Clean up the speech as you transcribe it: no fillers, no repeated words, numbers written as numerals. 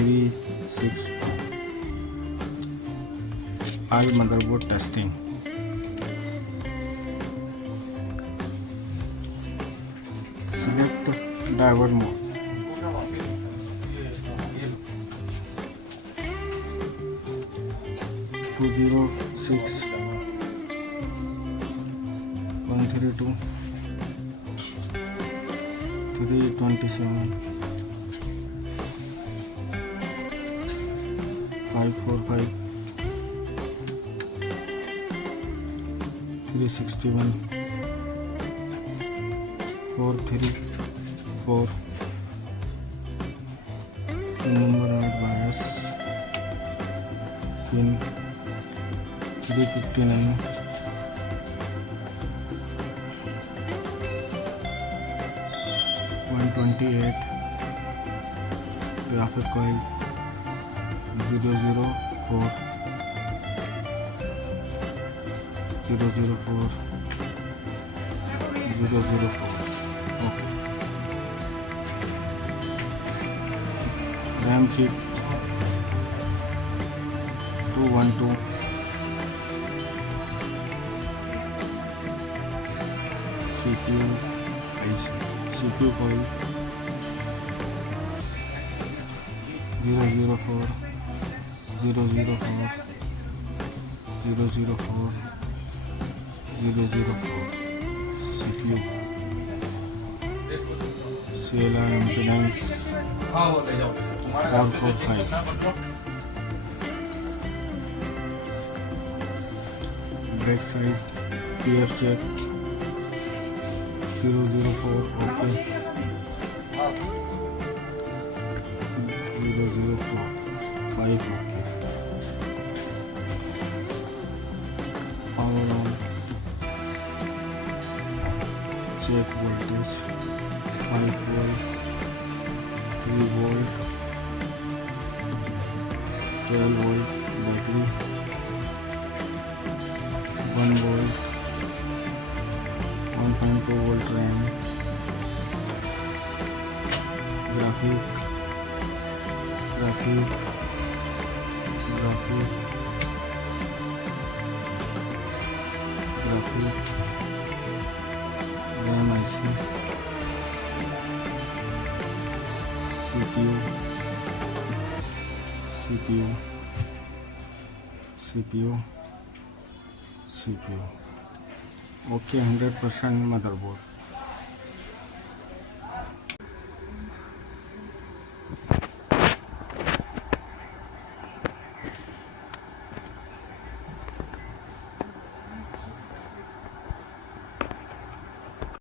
NM-C362 all motherboard testing. Select driver mode. Two zero six 132 327 545 361 434 pin number and bias pin 359 128 graphic coil 004 004 004. Okay. RAM chip 212 CPU CPU coil 004 004 004 004 CPU CLR impedance 445 back side PF check 004 okay 004 5 okay power on check voltage 5 volt 3 volt 12 volt battery 1 volt 1.2 volt RAM graphic RAM IC CPU okay 100% motherboard.